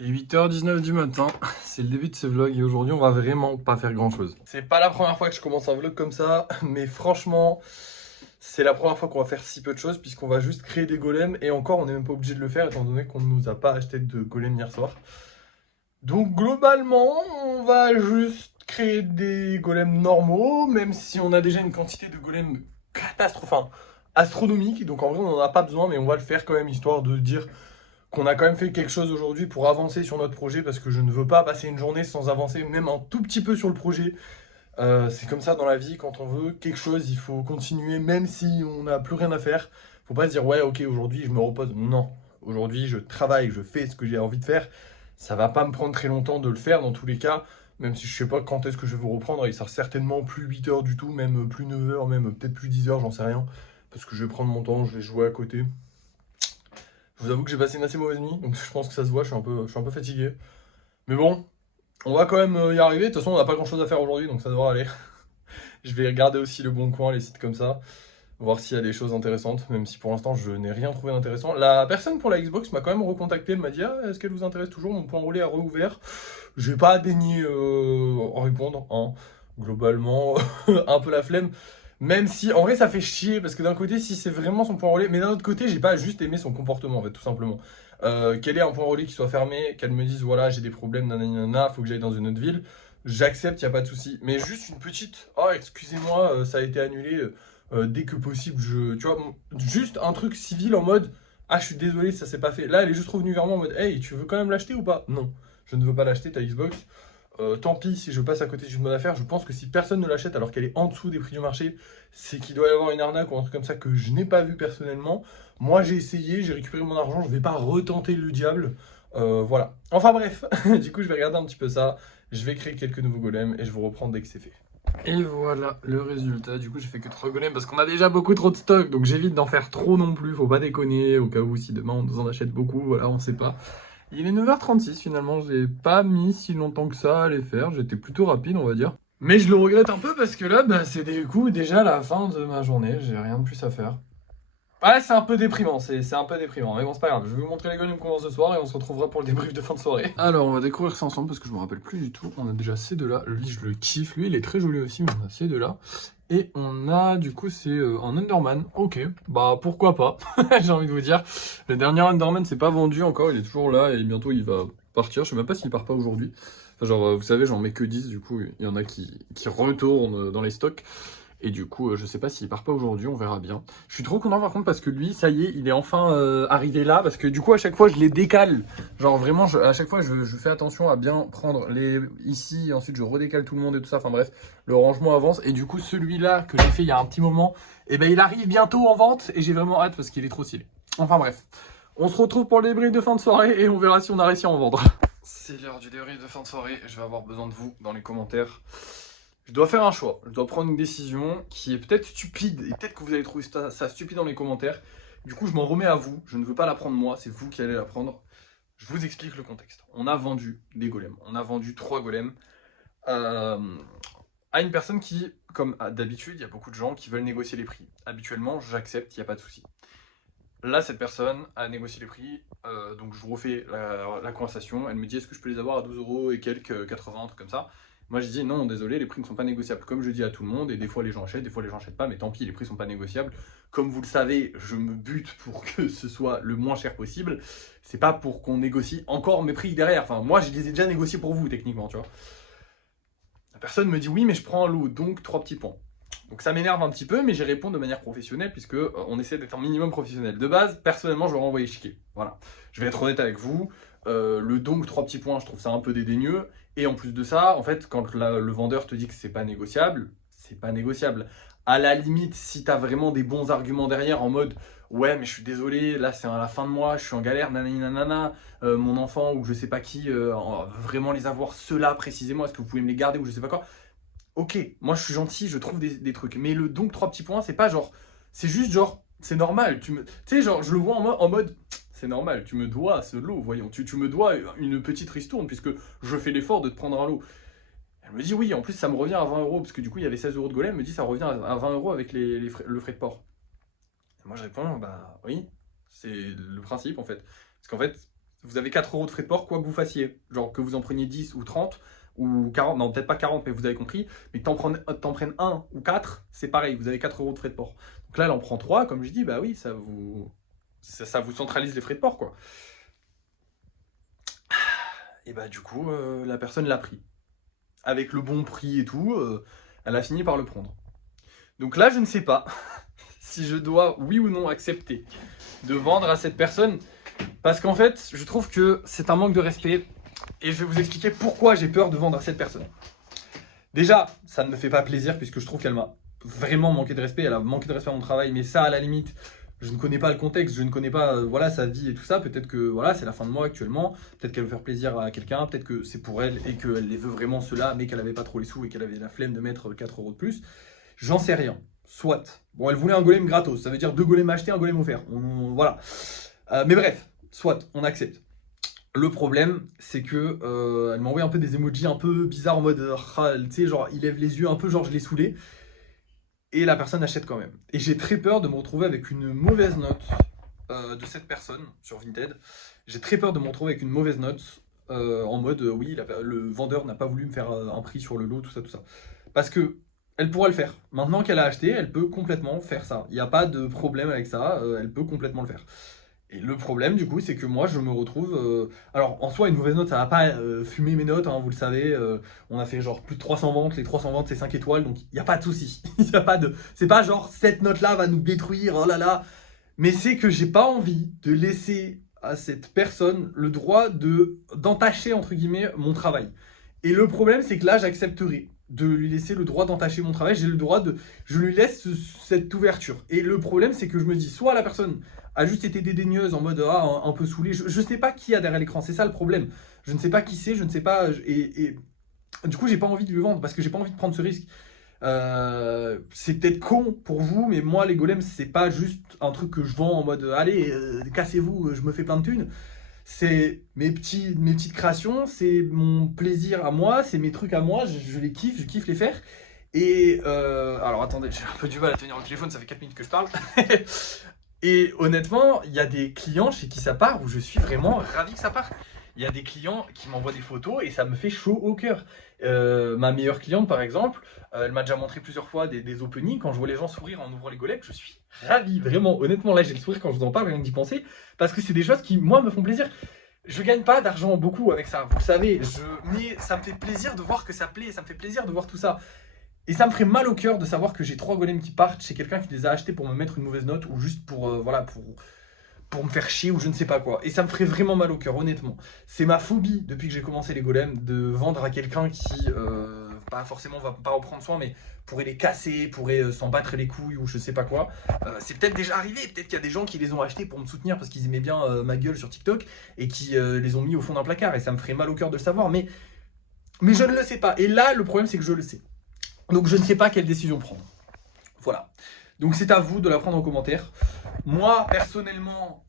Il est 8h19 du matin, c'est le début de ce vlog et aujourd'hui on va vraiment pas faire grand chose. C'est pas la première fois que je commence un vlog comme ça, mais franchement c'est la première fois qu'on va faire si peu de choses puisqu'on va juste créer des golems et encore on n'est même pas obligé de le faire étant donné qu'on ne nous a pas acheté de golems hier soir. Donc globalement on va juste créer des golems normaux même si on a déjà une quantité de golems astronomique, donc en vrai on en a pas besoin mais on va le faire quand même histoire de dire qu'on a quand même fait quelque chose aujourd'hui pour avancer sur notre projet parce que je ne veux pas passer une journée sans avancer même un tout petit peu sur le projet. C'est comme ça dans la vie, quand on veut quelque chose, il faut continuer même si on n'a plus rien à faire. Faut pas se dire ouais ok aujourd'hui je me repose. Non, aujourd'hui je travaille, je fais ce que j'ai envie de faire. Ça va pas me prendre très longtemps de le faire dans tous les cas, même si je sais pas quand est-ce que je vais vous reprendre. Il sera certainement plus 8 heures du tout, même plus 9 heures, même peut-être plus 10 heures, j'en sais rien. Parce que je vais prendre mon temps, je vais jouer à côté. Je vous avoue que j'ai passé une assez mauvaise nuit, donc je pense que ça se voit, je suis un peu fatigué. Mais bon, on va quand même y arriver. De toute façon, on n'a pas grand-chose à faire aujourd'hui, donc ça devrait aller. Je vais regarder aussi le Bon Coin, les sites comme ça, voir s'il y a des choses intéressantes, même si pour l'instant, je n'ai rien trouvé d'intéressant. La personne pour la Xbox m'a quand même recontacté, elle m'a dit « Ah, est-ce qu'elle vous intéresse toujours? Mon point relais a rouvert. » Je vais pas daigné en répondre, hein. Globalement, un peu la flemme. Même si, en vrai, ça fait chier, parce que d'un côté, si c'est vraiment son point relais, mais d'un autre côté, j'ai pas juste aimé son comportement, en fait, tout simplement. Qu'elle ait un point relais qui soit fermé, qu'elle me dise, voilà, j'ai des problèmes, nanana, faut que j'aille dans une autre ville, j'accepte, y a pas de souci. Mais juste une petite, oh, excusez-moi, ça a été annulé, dès que possible, tu vois, juste un truc civil en mode, ah, je suis désolé, ça s'est pas fait. Là, elle est juste revenue vers moi en mode, hey, tu veux quand même l'acheter ou pas? Non, je ne veux pas l'acheter, ta Xbox. Tant pis si je passe à côté d'une bonne affaire. Je pense que si personne ne l'achète alors qu'elle est en dessous des prix du marché, c'est qu'il doit y avoir une arnaque ou un truc comme ça que je n'ai pas vu personnellement. Moi j'ai essayé, j'ai récupéré mon argent, je vais pas retenter le diable. Voilà. Enfin bref, du coup je vais regarder un petit peu ça. Je vais créer quelques nouveaux golems et je vous reprends dès que c'est fait. Et voilà le résultat. Du coup j'ai fait que 3 golems parce qu'on a déjà beaucoup trop de stock. Donc j'évite d'en faire trop non plus. Faut pas déconner. Au cas où si demain on nous en achète beaucoup, voilà, on sait pas. Il est 9h36 finalement, j'ai pas mis si longtemps que ça à les faire, j'étais plutôt rapide on va dire. Mais je le regrette un peu parce que là, bah, c'est du coup déjà la fin de ma journée, j'ai rien de plus à faire. Ouais, c'est un peu déprimant, c'est un peu déprimant, mais bon, c'est pas grave. Je vais vous montrer les golems qu'on commence ce soir et on se retrouvera pour le débrief de fin de soirée. Alors, on va découvrir ça ensemble parce que je me rappelle plus du tout. On a déjà ces deux-là. Lui, je le kiffe. Lui, il est très joli aussi, mais on a ces deux-là. Et on a, du coup, c'est un Enderman. Ok, bah pourquoi pas, j'ai envie de vous dire. Le dernier Enderman, c'est pas vendu encore, il est toujours là et bientôt il va partir. Je sais même pas s'il part pas aujourd'hui. Enfin, genre, vous savez, j'en mets que 10, du coup, il y en a qui retournent dans les stocks. Et du coup, je sais pas s'il part pas aujourd'hui, on verra bien. Je suis trop content par contre parce que lui, ça y est, il est enfin arrivé là. Parce que du coup, à chaque fois, je les décale. Genre vraiment, à chaque fois, je fais attention à bien prendre les ici. Et ensuite, je redécale tout le monde et tout ça. Enfin bref, le rangement avance. Et du coup, celui-là que j'ai fait il y a un petit moment, eh ben, il arrive bientôt en vente. Et j'ai vraiment hâte parce qu'il est trop stylé. Enfin bref, on se retrouve pour le débrief de fin de soirée et on verra si on a réussi à en vendre. C'est l'heure du débrief de fin de soirée. Je vais avoir besoin de vous dans les commentaires. Je dois faire un choix, je dois prendre une décision qui est peut-être stupide, et peut-être que vous allez trouver ça stupide dans les commentaires. Du coup, je m'en remets à vous, je ne veux pas la prendre moi, c'est vous qui allez la prendre. Je vous explique le contexte. On a vendu des golems, on a vendu 3 golems à une personne qui, comme d'habitude, il y a beaucoup de gens qui veulent négocier les prix. Habituellement, j'accepte, il n'y a pas de souci. Là, cette personne a négocié les prix, donc je vous refais la conversation. Elle me dit est-ce que je peux les avoir à 12 € et quelques 80, un truc comme ça. Moi, je dis non, désolé, les prix ne sont pas négociables. Comme je dis à tout le monde, et des fois les gens achètent, des fois les gens achètent pas, mais tant pis, les prix ne sont pas négociables. Comme vous le savez, je me bute pour que ce soit le moins cher possible. C'est pas pour qu'on négocie encore mes prix derrière. Enfin, moi, je les ai déjà négociés pour vous, techniquement, tu vois. La personne me dit oui, mais je prends un lot, donc 3 petits points. Donc ça m'énerve un petit peu, mais j'y réponds de manière professionnelle, puisque on essaie d'être un minimum professionnel. De base, personnellement, je l'aurais envoyé chiquer. Voilà. Je vais être honnête avec vous. Le donc 3 petits points, je trouve ça un peu dédaigneux. Et en plus de ça, en fait, quand le vendeur te dit que c'est pas négociable, c'est pas négociable. À la limite, si tu as vraiment des bons arguments derrière, en mode ouais, mais je suis désolé, là c'est à la fin de mois, je suis en galère, nanani nanana, mon enfant ou je sais pas qui, vraiment les avoir ceux-là précisément, est-ce que vous pouvez me les garder ou je sais pas quoi. Ok, moi je suis gentil, je trouve des trucs. Mais le donc 3 petits points, c'est pas genre. C'est juste genre, c'est normal. Tu sais, genre, je le vois en mode c'est normal, tu me dois ce lot, voyons. Tu me dois une petite ristourne, puisque je fais l'effort de te prendre un lot. Elle me dit oui, en plus ça me revient à 20 €, parce que du coup il y avait 16 € de golem, elle me dit ça revient à 20 € avec le frais de port. Et moi je réponds, bah oui, c'est le principe en fait. Parce qu'en fait, Vous avez 4 € de frais de port, quoi que vous fassiez. Genre que vous en preniez 10 ou 30 ou 40, non peut-être pas 40, mais vous avez compris. Mais que t'en prennes 1 ou 4, c'est pareil, vous avez 4 € de frais de port. Donc là, elle en prend 3, comme je dis, bah oui, ça vous centralise les frais de port, quoi. Et bah du coup, la personne l'a pris. Avec le bon prix et tout, elle a fini par le prendre. Donc là, je ne sais pas si je dois, oui ou non, accepter de vendre à cette personne. Parce qu'en fait, je trouve que c'est un manque de respect. Et je vais vous expliquer pourquoi j'ai peur de vendre à cette personne. Déjà, ça ne me fait pas plaisir puisque je trouve qu'elle m'a vraiment manqué de respect. Elle a manqué de respect à mon travail. Mais ça, à la limite, je ne connais pas le contexte. Je ne connais pas voilà, sa vie et tout ça. Peut-être que voilà, c'est la fin de mois actuellement. Peut-être qu'elle veut faire plaisir à quelqu'un. Peut-être que c'est pour elle et qu'elle les veut vraiment cela. Mais qu'elle n'avait pas trop les sous et qu'elle avait la flemme de mettre 4 € de plus. J'en sais rien. Soit. Bon, elle voulait un golem gratos. Ça veut dire 2 golems achetés, un golem offert. Voilà. Mais bref, soit, on accepte. Le problème, c'est que elle m'a envoyé un peu des emojis un peu bizarres en mode, tu sais, genre il lève les yeux un peu, genre je l'ai saoulé. Et la personne achète quand même. Et j'ai très peur de me retrouver avec une mauvaise note de cette personne sur Vinted. J'ai très peur de me retrouver avec une mauvaise note en mode, oui, le vendeur n'a pas voulu me faire un prix sur le lot, tout ça, tout ça. Parce que elle pourra le faire. Maintenant qu'elle a acheté, elle peut complètement faire ça. Il n'y a pas de problème avec ça, elle peut complètement le faire. Et le problème, du coup, c'est que moi, je me retrouve. Alors, en soi, une mauvaise note, ça va pas fumer mes notes, hein, vous le savez. On a fait genre plus de 300 ventes. Les 300 ventes, c'est 5 étoiles, donc il n'y a pas de souci. Il y a pas de. C'est pas genre cette note-là va nous détruire, oh là là. Mais c'est que j'ai pas envie de laisser à cette personne le droit d'entacher, entre guillemets, mon travail. Et le problème, c'est que là, j'accepterai de lui laisser le droit d'entacher mon travail. J'ai le droit de. Je lui laisse cette ouverture. Et le problème, c'est que je me dis, soit la personne a juste été dédaigneuse en mode un peu saoulée. Je ne sais pas qui a derrière l'écran, c'est ça le problème. Je ne sais pas qui c'est, je ne sais pas. Et du coup, j'ai pas envie de lui vendre parce que j'ai pas envie de prendre ce risque. C'est peut-être con pour vous, mais moi, les golems, c'est pas juste un truc que je vends en mode allez, cassez-vous, je me fais plein de thunes. C'est mes petites créations, c'est mon plaisir à moi, c'est mes trucs à moi, je les kiffe, je kiffe les faire. Et alors attendez, j'ai un peu du mal à tenir le téléphone, ça fait 4 minutes que je parle. Et honnêtement, il y a des clients chez qui ça part où je suis vraiment ravi que ça parte. Il y a des clients qui m'envoient des photos et ça me fait chaud au cœur. Ma meilleure cliente, par exemple, elle m'a déjà montré plusieurs fois des openings. Quand je vois les gens sourire en ouvrant les golems, je suis ravi, vraiment. Honnêtement, là, j'ai le sourire quand je vous en parle, rien que d'y penser, parce que c'est des choses qui, moi, me font plaisir. Je gagne pas d'argent beaucoup avec ça, vous le savez, mais ça me fait plaisir de voir que ça plaît, ça me fait plaisir de voir tout ça. Et ça me ferait mal au cœur de savoir que j'ai 3 golems qui partent chez quelqu'un qui les a achetés pour me mettre une mauvaise note ou juste pour, voilà, pour me faire chier ou je ne sais pas quoi. Et ça me ferait vraiment mal au cœur, honnêtement. C'est ma phobie depuis que j'ai commencé les golems de vendre à quelqu'un qui, pas forcément va pas en prendre soin, mais pourrait les casser, pourrait s'en battre les couilles ou je sais pas quoi. C'est peut-être déjà arrivé, peut-être qu'il y a des gens qui les ont achetés pour me soutenir parce qu'ils aimaient bien ma gueule sur TikTok et qui les ont mis au fond d'un placard. Et ça me ferait mal au cœur de le savoir, mais je ne le sais pas. Et là, le problème, c'est que je le sais. Donc je ne sais pas quelle décision prendre. Voilà. Donc c'est à vous de la prendre en commentaire. Moi, personnellement,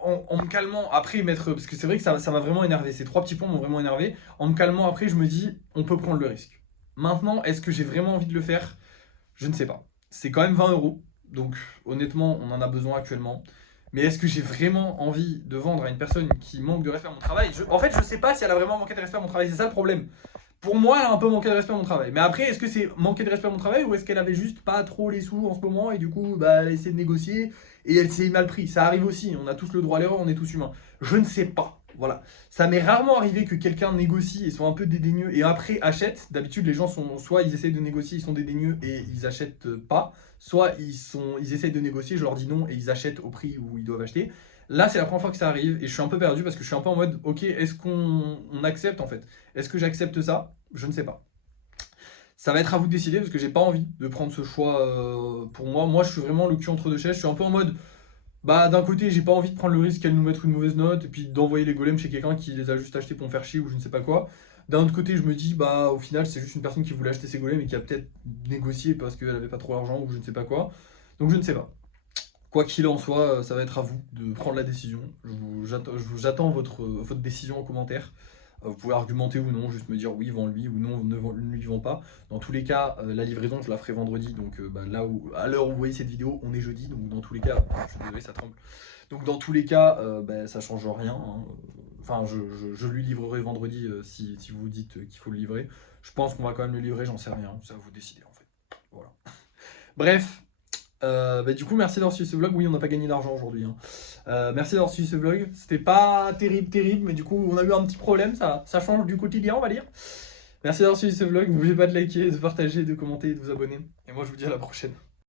en me calmant, après mettre... Parce que c'est vrai que ça m'a vraiment énervé. Ces 3 petits points m'ont vraiment énervé. En me calmant, après, je me dis, on peut prendre le risque. Maintenant, est-ce que j'ai vraiment envie de le faire? Je ne sais pas. C'est quand même 20 €. Donc honnêtement, on en a besoin actuellement. Mais est-ce que j'ai vraiment envie de vendre à une personne qui manque de respect à mon travail? En fait, je ne sais pas si elle a vraiment manqué de respect à mon travail. C'est ça le problème. Pour moi, elle a un peu manqué de respect à mon travail. Mais après, est-ce que c'est manquer de respect à mon travail ou est-ce qu'elle avait juste pas trop les sous en ce moment et du coup, bah, elle a essayé de négocier et elle s'est mal pris? Ça arrive aussi, on a tous le droit à l'erreur, on est tous humains. Je ne sais pas. Voilà. Ça m'est rarement arrivé que quelqu'un négocie et soit un peu dédaigneux et après achète. D'habitude, les gens sont soit ils essayent de négocier, ils sont dédaigneux et ils achètent pas, soit ils essayent de négocier, je leur dis non et ils achètent au prix où ils doivent acheter. Là, c'est la première fois que ça arrive et je suis un peu perdu parce que je suis un peu en mode, ok, est-ce qu'on accepte en fait? Est-ce que j'accepte ça? Je ne sais pas. Ça va être à vous de décider parce que j'ai pas envie de prendre ce choix pour moi. Moi, je suis vraiment le cul entre deux chaises. Je suis un peu en mode, bah d'un côté, j'ai pas envie de prendre le risque qu'elle nous mette une mauvaise note et puis d'envoyer les golems chez quelqu'un qui les a juste achetés pour me faire chier ou je ne sais pas quoi. D'un autre côté, je me dis, bah au final, c'est juste une personne qui voulait acheter ses golems et qui a peut-être négocié parce qu'elle avait pas trop d'argent ou je ne sais pas quoi. Donc je ne sais pas. Quoi qu'il en soit, ça va être à vous de prendre la décision. J'attends votre décision en commentaire. Vous pouvez argumenter ou non, juste me dire oui, vends-lui ou non, ne lui vends pas. Dans tous les cas, la livraison, je la ferai vendredi. Donc bah, là où, à l'heure où vous voyez cette vidéo, on est jeudi. Donc dans tous les cas, je suis désolé, ça tremble. Donc dans tous les cas, ben, ça change rien, hein. Enfin, je lui livrerai vendredi si vous dites qu'il faut le livrer. Je pense qu'on va quand même le livrer, j'en sais rien. Ça vous décidez en fait. Voilà. Bref, bah, du coup, merci d'avoir suivi ce vlog. Oui, on n'a pas gagné d'argent aujourd'hui, hein. Merci d'avoir suivi ce vlog. C'était pas terrible, mais du coup, on a eu un petit problème. Ça change du quotidien, on va dire. Merci d'avoir suivi ce vlog. N'oubliez pas de liker, de partager, de commenter et de vous abonner. Et moi, je vous dis à la prochaine.